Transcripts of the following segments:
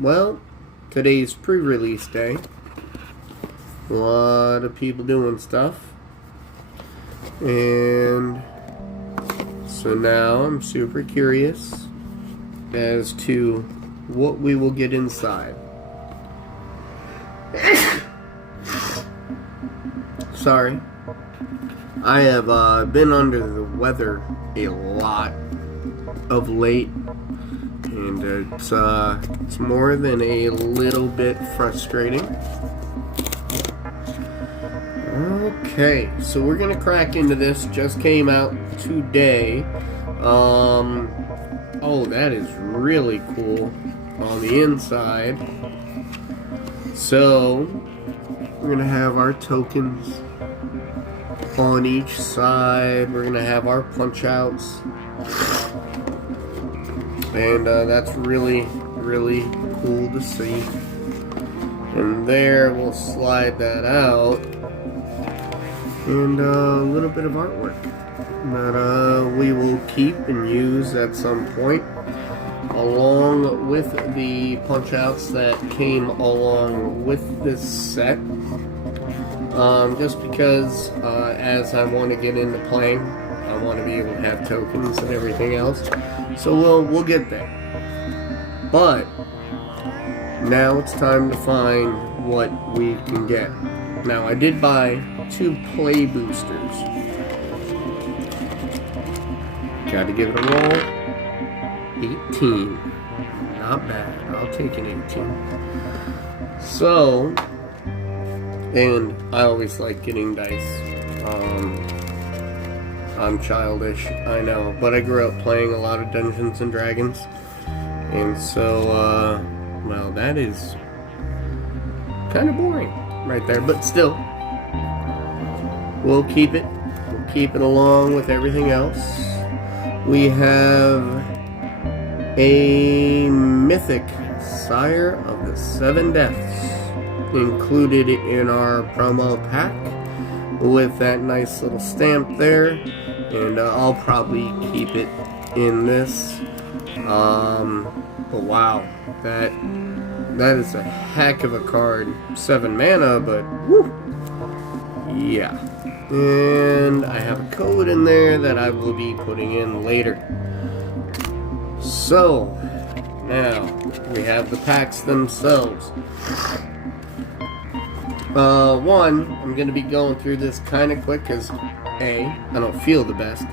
Well, today's pre-release day. A lot of people doing stuff. And so now I'm super curious as to what we will get inside. Sorry. I have been under the weather a lot of late, and it's more than a little bit frustrating. Okay, so we're gonna crack into this. Just came out today. Oh, that is really cool on the inside. So we're gonna have our tokens on each side. We're gonna have our punch outs, and that's really cool to see. And there, we'll slide that out, and a little bit of artwork that we will keep and use at some point, along with the punch outs that came along with this set. Just because as I want to get into playing, I want to be able to have tokens and everything else. So we'll get there. But now it's time to find what we can get. Now, I did buy 2 play boosters. Got to give it a roll. 18. Not bad. I'll take an 18. So, and I always like getting dice. I'm childish, I know, but I grew up playing a lot of Dungeons and Dragons, and so, well, that is kind of boring right there, but still, we'll keep it along with everything else. We have a mythic Sire of the Seven Deaths included in our promo pack with that nice little stamp there, and I'll probably keep it in this. But wow, that is a heck of a card. 7 mana, but woo, yeah. And I have a code in there that I will be putting in later. So now we have the packs themselves. One, I'm going to be going through this kind of quick because A, I don't feel the best,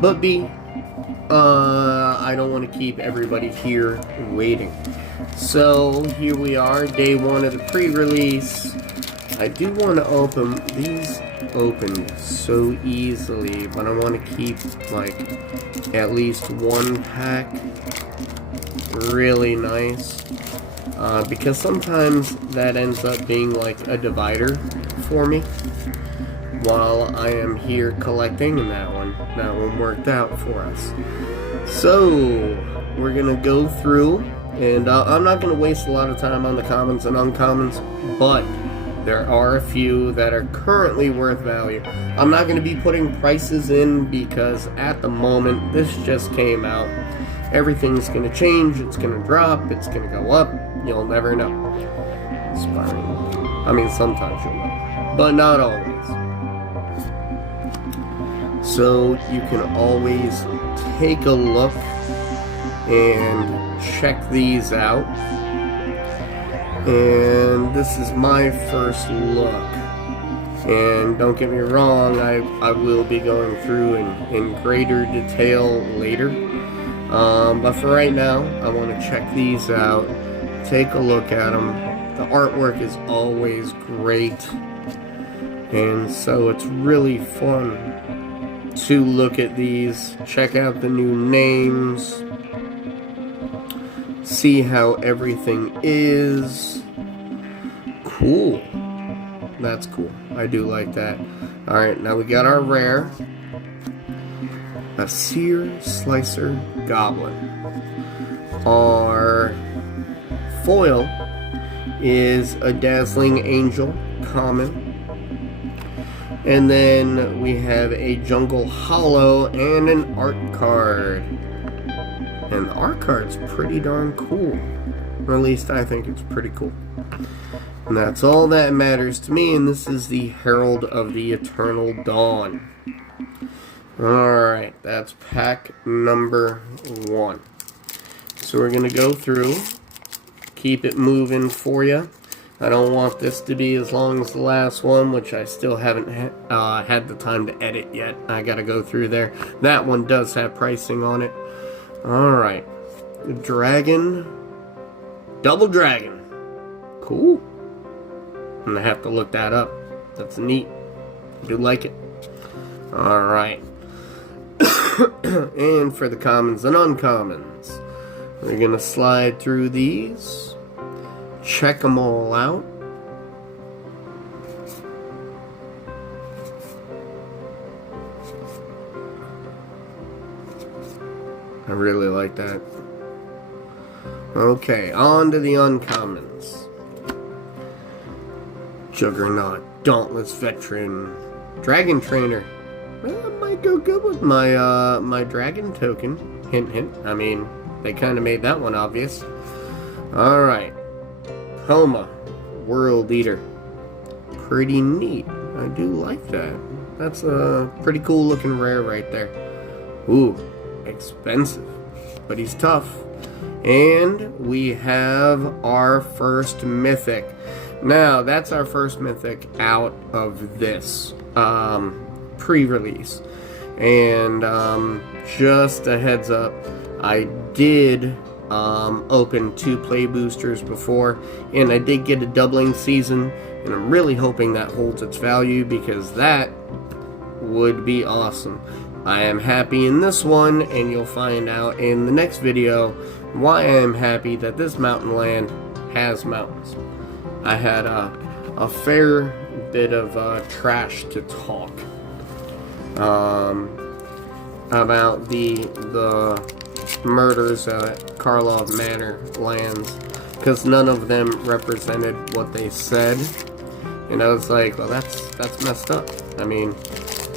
but B, I don't want to keep everybody here waiting. So here we are, day 1 of the pre-release. I do want to open these so easily, but I want to keep like at least 1 pack really nice. Because sometimes that ends up being like a divider for me while I am here collecting, and that one worked out for us. So we're gonna go through, and I'm not gonna waste a lot of time on the commons and uncommons, but there are a few that are currently worth value. I'm not gonna be putting prices in because at the moment this just came out. Everything's gonna change, it's gonna drop, it's gonna go up. You'll never know. Inspiring. I mean, sometimes you'll know, but not always. So you can always take a look and check these out. And this is my first look. And don't get me wrong, I will be going through in greater detail later. But for right now, I want to check these out. Take a look at them. The artwork is always great, and so it's really fun to look at these, check out the new names, see how everything is. Cool. That's cool. I do like that. Alright, now we got our rare. A Sear Slicer Goblin. Our foil is a Dazzling Angel, common. And then we have a Jungle Hollow and an art card. And the art card's pretty darn cool. Or at least I think it's pretty cool. And that's all that matters to me, and this is the Herald of the Eternal Dawn. Alright, that's pack number 1. So we're going to go through, keep it moving for you. I don't want this to be as long as the last one, which I still haven't had the time to edit yet. I got to go through there. That one does have pricing on it. Alright, Dragon, Double Dragon. Cool. I'm going to have to look that up. That's neat. I do like it. Alright. And for the commons and uncommons, we're going to slide through these, check them all out. I really like that. Okay, on to the uncommons. Juggernaut, Dauntless Veteran, Dragon Trainer. Well, that might go good with my my dragon token. Hint, hint. I mean, they kind of made that one obvious. Alright. Homa, World Eater. Pretty neat. I do like that. That's a pretty cool looking rare right there. Ooh, expensive. But he's tough. And we have our first mythic. Now, that's our first mythic out of this pre-release. And just a heads up, I did open 2 play boosters before, and I did get a doubling season, and I'm really hoping that holds its value, because that would be awesome. I am happy in this one, and you'll find out in the next video why I am happy that this mountain land has mountains. I had a fair bit of trash to talk about the murders at Karlov Manor lands, because none of them represented what they said, and I was like, well, that's messed up. I mean,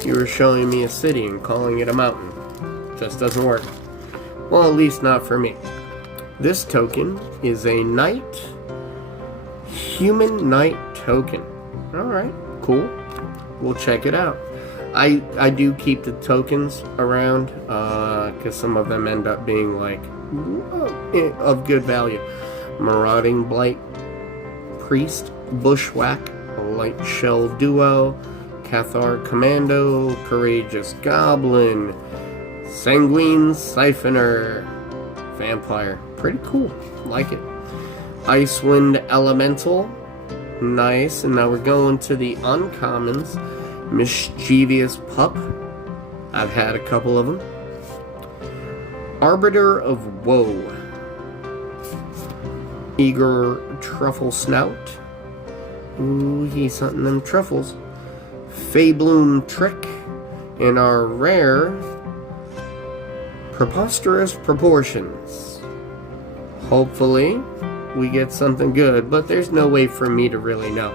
you were showing me a city and calling it a mountain. Just doesn't work. Well, at least not for me. This token is a knight, human knight token. Alright, cool. We'll check it out. I do keep the tokens around, because some of them end up being like of good value. Marauding Blight Priest, Bushwhack, Light Shell Duo, Cathar Commando, Courageous Goblin, Sanguine Siphoner, Vampire. Pretty cool. Like it. Icewind Elemental. Nice. And now we're going to the uncommons. Mischievous Pup. I've had a couple of them. Arbiter of Woe. Eager Truffle Snout. Ooh, he's hunting them truffles. Faebloom Trick. And our rare, Preposterous Proportions. Hopefully we get something good, but there's no way for me to really know.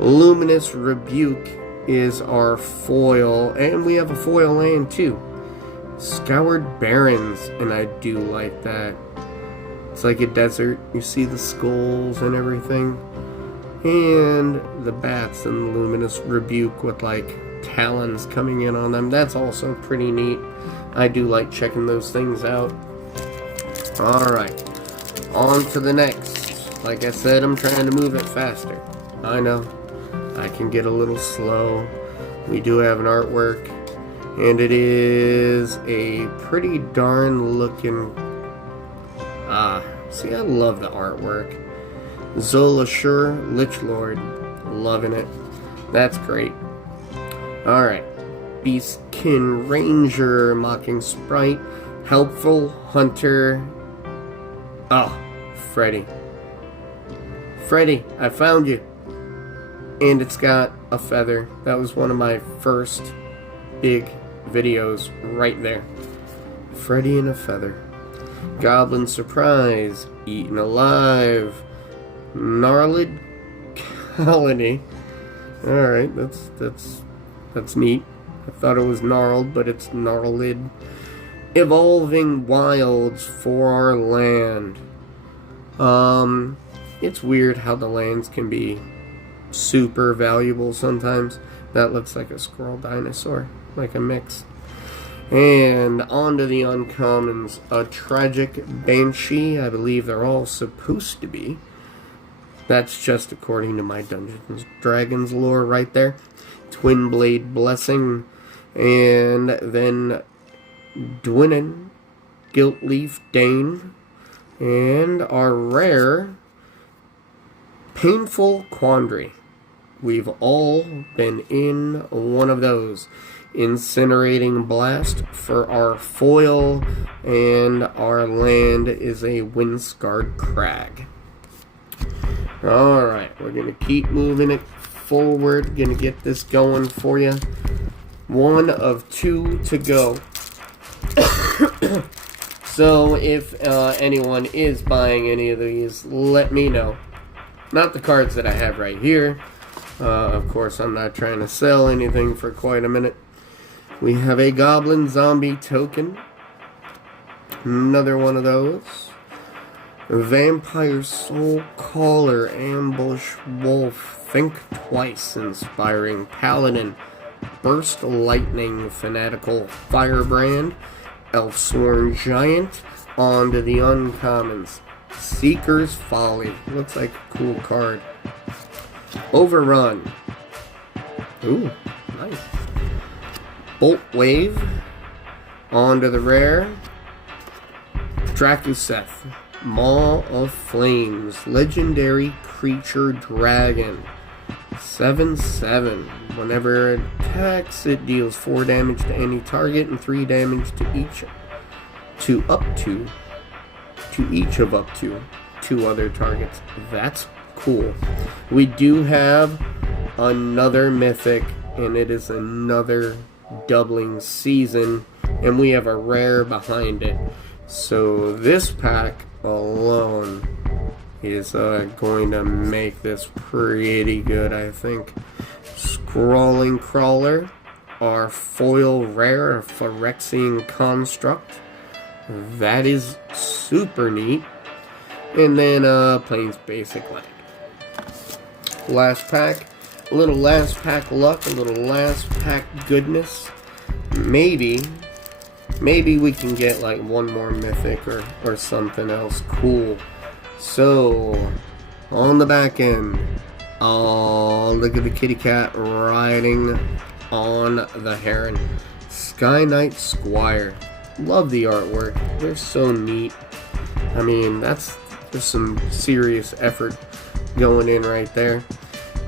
Luminous Rebuke is our foil, and we have a foil land too. Scoured Barrens, and I do like that. It's like a desert. You see the skulls and everything, and the bats and Luminous Rebuke with like talons coming in on them. That's also pretty neat. I do like checking those things out. Alright, on to the next. Like I said, I'm trying to move it faster. I know, I can get a little slow. We do have an artwork, and it is a pretty darn looking... see, I love the artwork. Zolashur Lichlord, loving it. That's great. Alright, Beastkin Ranger, Mocking Sprite, Helpful Hunter. Oh, Freddy. Freddy, I found you. And it's got a feather. That was one of my first big videos right there. Freddy and a feather. Goblin Surprise, Eaten Alive, Gnarled Colony. Alright, that's neat. I thought it was gnarled, but it's gnarled. Evolving Wilds for our land. It's weird how the lands can be super valuable sometimes. That looks like a squirrel dinosaur, like a mix. And on to the uncommons. A Tragic Banshee. I believe they're all supposed to be. That's just according to my Dungeons Dragons lore right there. Twin Blade Blessing. And then Dwinnen, Guiltleaf Dane. And our rare Painful Quandary. We've all been in one of those. Incinerating Blast for our foil, and our land is a Windscarred Crag. Alright, we're going to keep moving it forward. Going to get this going for you. 1 of 2 to go. So if anyone is buying any of these, let me know. Not the cards that I have right here. Of course, I'm not trying to sell anything for quite a minute. We have a Goblin Zombie token. Another one of those. Vampire Soul Caller, Ambush Wolf, Think Twice, Inspiring Paladin, Burst Lightning, Fanatical Firebrand, Elfsworn Giant. On to the uncommons. Seeker's Folly. Looks like a cool card. Overrun. Ooh, nice. Bolt Wave. On to the rare. Drakuseth. Maw of Flames. Legendary Creature Dragon. 7/7. Whenever it attacks, it deals 4 damage to any target and 3 damage to each of up to 2 other targets. That's cool. We do have another mythic, and it is another doubling season, and we have a rare behind it. So this pack alone is going to make this pretty good, I think. Scrawling Crawler, our foil rare, Phyrexian Construct. That is super neat. And then Plains Basic Land. Last pack. A little last pack luck, a little last pack goodness. Maybe we can get like one more mythic or something else cool. So, on the back end, oh, look at the kitty cat riding on the heron. Sky Knight Squire. Love the artwork. They're so neat. I mean, there's some serious effort going in right there.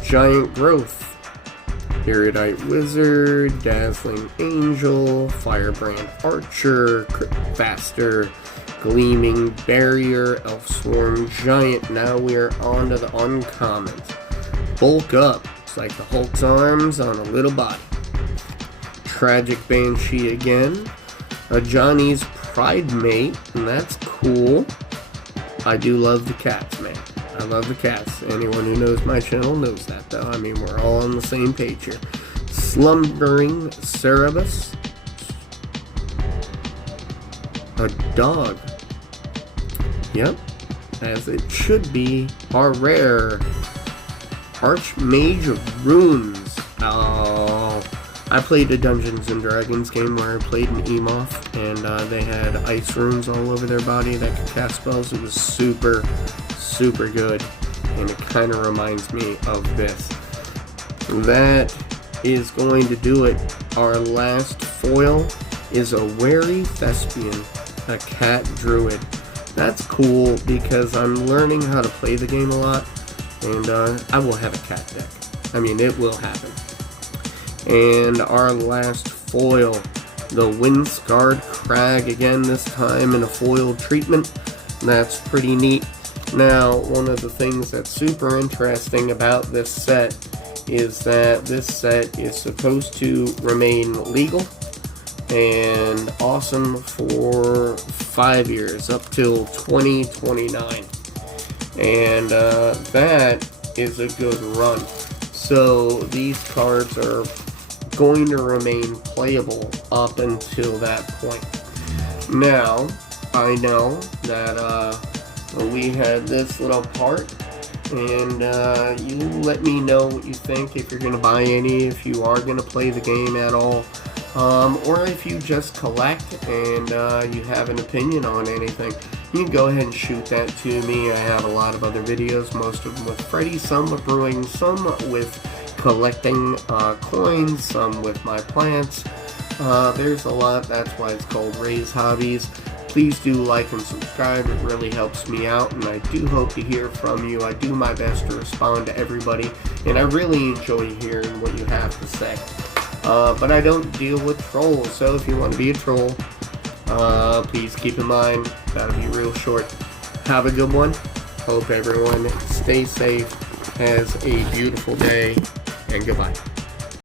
Giant Growth. Erudite Wizard, Dazzling Angel, Firebrand Archer, Faster, Gleaming Barrier, Elfsworn Giant. Now we are on to the uncommons. Bulk Up. It's like the Hulk's arms on a little body. Tragic Banshee again. A Johnny's Pride Mate, and that's cool. I do love the cats, man. I love the cats. Anyone who knows my channel knows that, though. I mean, we're all on the same page here. Slumbering Cerebus. A dog. Yep. As it should be. Our rare Archmage of Runes. Oh, I played a Dungeons and Dragons game where I played an Emoth, and they had ice runes all over their body that could cast spells. It was super good, and it kind of reminds me of this. That is going to do it. Our last foil is a Wary Thespian, a cat druid. That's cool because I'm learning how to play the game a lot, and I will have a cat deck. I mean, it will happen. And our last foil, the Windscarred Crag, again this time in a foil treatment. That's pretty neat. Now, one of the things that's super interesting about this set is that this set is supposed to remain legal and awesome for 5 years, up till 2029. And that is a good run. So these cards are going to remain playable up until that point. Now, I know that we had this little part, and you let me know what you think, if you're going to buy any, if you are going to play the game at all, or if you just collect and you have an opinion on anything. You can go ahead and shoot that to me. I have a lot of other videos, most of them with Freddy, some with brewing, some with collecting coins, some with my plants. There's a lot. That's why it's called Ray's Hobbies. Please do like and subscribe. It really helps me out, and I do hope to hear from you. I do my best to respond to everybody, and I really enjoy hearing what you have to say. But I don't deal with trolls, so if you want to be a troll, please keep in mind, that'll be real short. Have a good one. Hope everyone stays safe, has a beautiful day, and goodbye.